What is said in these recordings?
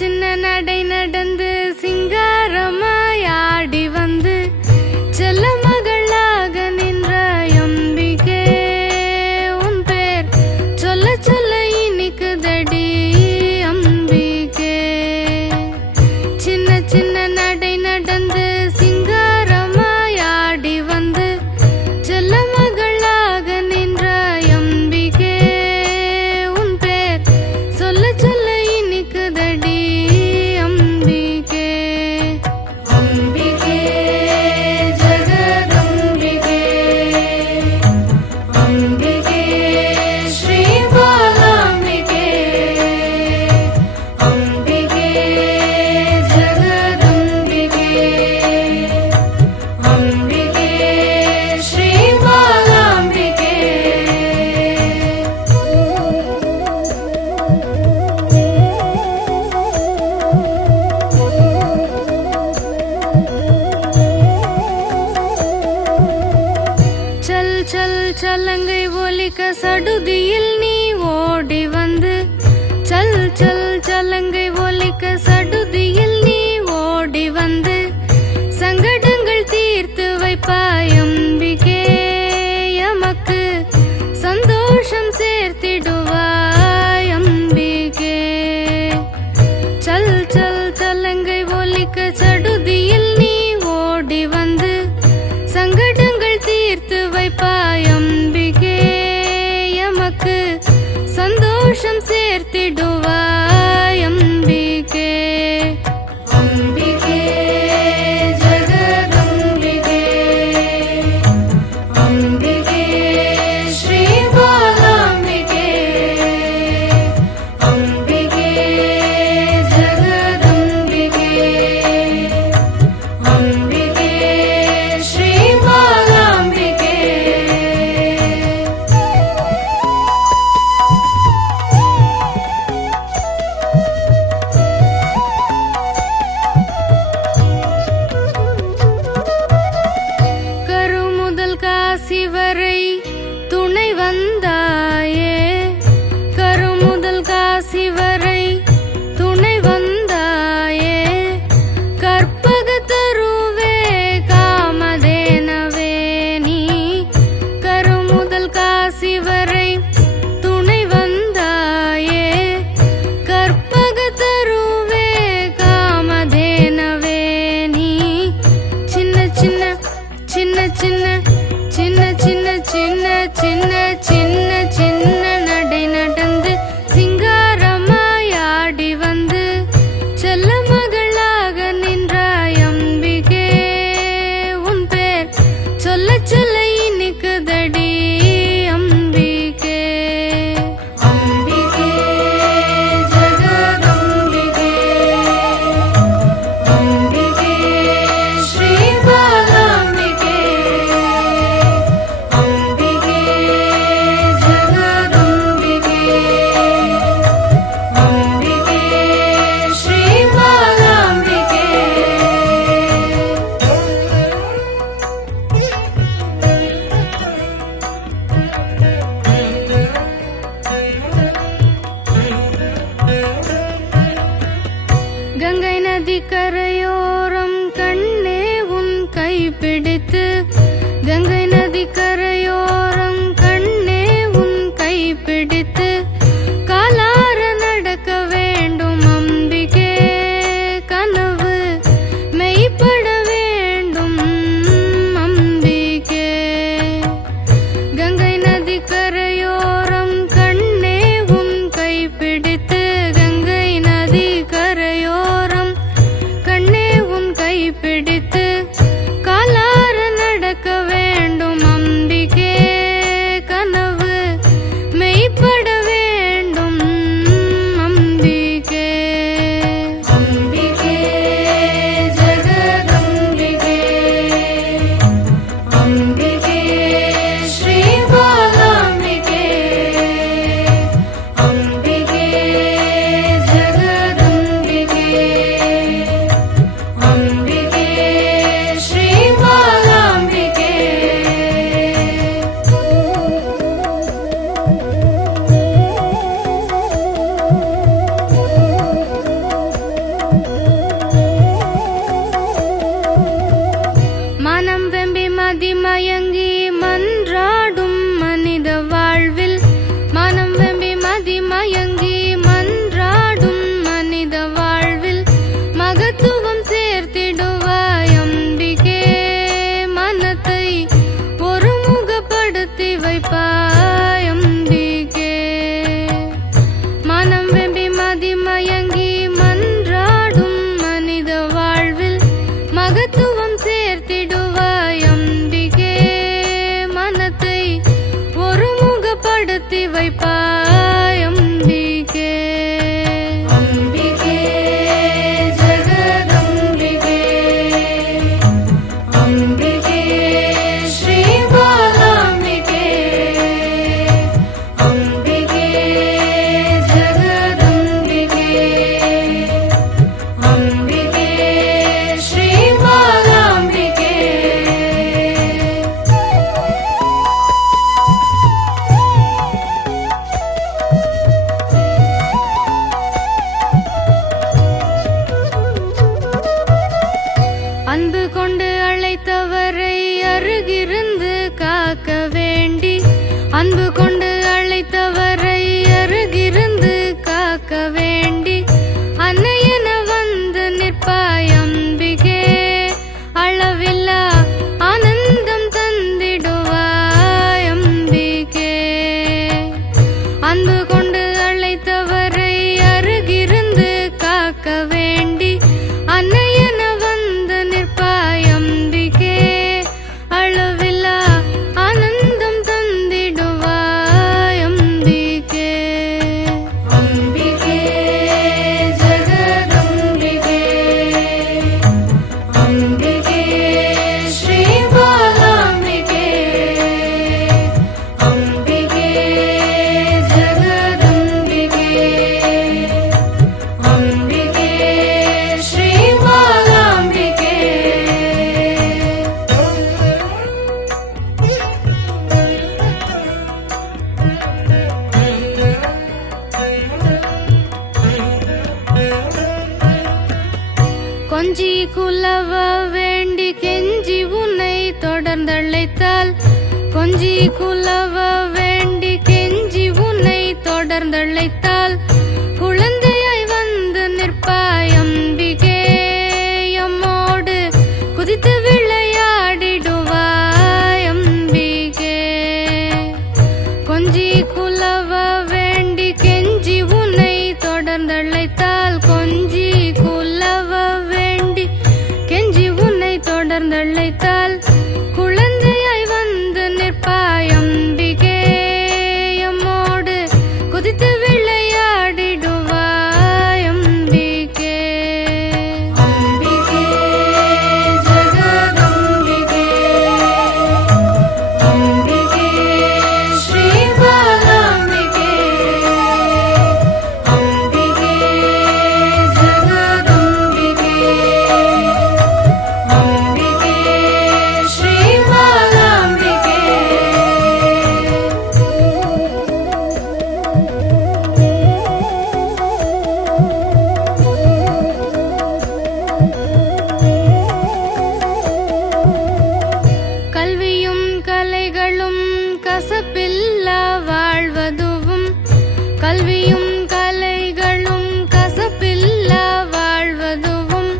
சின்ன நடை நடந்து சிங்காரமாய் ஆடி வந்து செல்ல மகளாக நின்ற அம்பிகே உன் பேர் சொல்ல சொல்ல இனிக்குதடி அம்பிகே. சின்ன சின்ன நடை நடந்து சிங்காரமாய் ஆடி வந்து செல்ல மகளாக நின்ற அம்பிகே உன் பேர் சொல்ல சொல்ல இனிக்குதடி அம்பிகே. அம்பிகே ஜெகதம்பிகே, அம்பிகே ஸ்ரீ பாலாம்பிகே, அம்பிகே ஜெகதம்பிகே, அம்பிகே ஸ்ரீ பாலாம்பிகே. சல் சல் சலங்கை ஒலிக்க சடுதியில் நீ ஓடி வந்து சல் சல் சலங்கை ஒலிக்க சடுதியில் நீ ஓடி வந்து சங்கடங்கள் தீர்த்து வைப்பாய் அம்பிகே. எமக்கு சந்தோஷம் சேர்த்திடுவாய் அம்பிகே. சல் சல் சலங்கை ஒலிக்க சடுதியில் நீ ஓடி வந்து சங்கடங்கள் தீர்த்து வைப்பாய் அம்பிகே. எமக்கு சந்தோஷம் சேர்த்திடுவாய் அம்பிகே. அம்பிகே ஜெகதம்பிகே, அம்பிகே ஸ்ரீ பாலாம்பிகே, அம்பிகே ஜெகதம்பிகே, அம்பிகே ஸ்ரீ பாலாம்பிகே. கரு முதல் காசி வரை துணை வந்தாயே, கரு முதல் காசி வரை துணை வந்தாயே. கற்பக தருவே காமதேனவே நீ கரு முதல் காசி வரை துணை வந்தாயே. கற்பக தருவே காமதேனவே நீ சின்ன சின்ன சின்ன சின்ன சின்ன சின்ன சின்ன சின்ன சின்ன சின்ன நடை நடந்து சிங்காரமாய் ஆடி வந்து செல்ல மகளாக நின்றாய் அம்பிகே. உன் பேர் சொல்ல சொல்ல இனிக்குதடி அம்பிகே. அம்பிகே ஜெகதம்பிகே, அம்பிகே ஸ்ரீ பாலாம்பிகே, அம்பிகே ஜெகதம்பிகே, அம்பிகே ஸ்ரீ பாலாம்பிகே. கங்கை நதி கரையோரம் கண்ணே உன் கை பிடித்து, கங்கை நதி கரையோரம் கண்ணே உன் கை பிடித்து காலார நடக்க வேண்டும் அம்பிகே. கனவு மெய்ப்பட வேண்டும் அம்பிகே. கங்கை நதி கரையோரம் கண்ணே உன் கை பிடித்து, கங்கை நதி கரையோரம் கண்ணே உன் கை பிடித்து காலார நடக்க வேண்டும் கொஞ்சி குலவ வேண்டி கெஞ்சி உன்னை தொடர்ந்தழைத்தால் கொஞ்சி குலவ வேண்டி கெஞ்சி உன்னை தொடர்ந்தழைத்தால் குழந்தையாய் வந்து நிற்பாய் அம்பிகே எம்மோடு குதித்து விளையாடிடுவாய் அம்பிகே கொஞ்சி குலவ வேண்டி கெஞ்சி உன்னை தொடர்ந்தழைத்தால் கொஞ்சி குலவ வேண்டி கெஞ்சி உன்னை தொடர்ந்தழைத்தால் குழந்தையாய் வந்து நிற்பாய் அம்பிகே எம்மோடு குதித்து விளையாடிடுவாய் அம்பிகே அம்பிகே ஜெகதம்பிகே அம்பிகே ஸ்ரீ பாலாம்பிகே அம்பிகே ஜெகதம்பிகே அம்பிகே ஸ்ரீ பாலாம்பிகே கல்வியும் கலைகளும் கசப்பில்லா வாழ்வதுவும் கல்வியும் கலைகளும் கசப்பில்லா வாழ்வதுவும்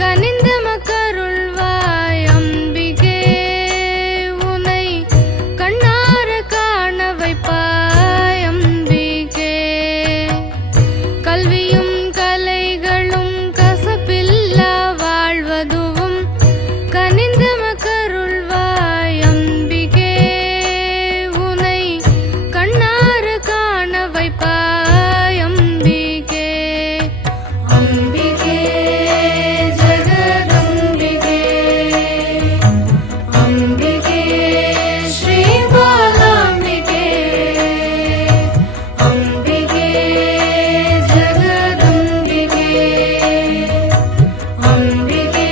கனிந்த மக்கருள்வாய் அம்பிகே உனை கண்ணார காண வைப்பாய் அம்பிகே கல்வியும் கலைகளும் கசப்பில்லா வாழ்வதுவும் கனிந்த மக்கருள்வாய் அம்பிகே உனை கண்ணார காண வைப்பாய் அம்பிகே அம்பிகே ஜெகதம்பிகே அம்பிகே ஸ்ரீ பாலாம்பிகே அம்பிகே ஜெகதம்பிகே அம்பிகே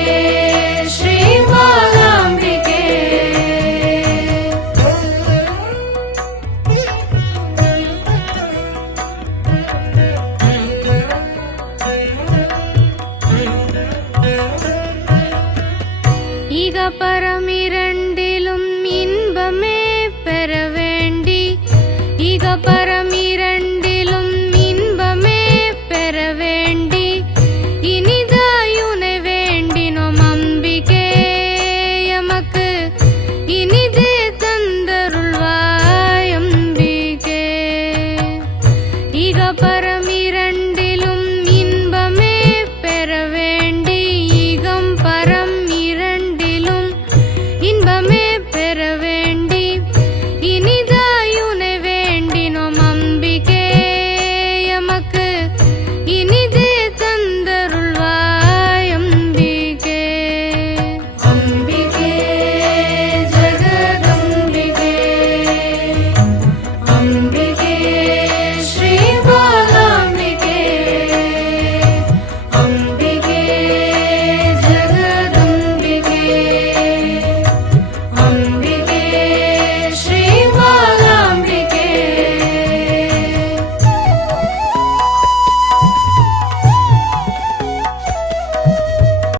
ஸ்ரீ பாலாம்பிகே ஈக பரமிரண்டிலும் இன்பமே பெற வேண்டி ஈக பர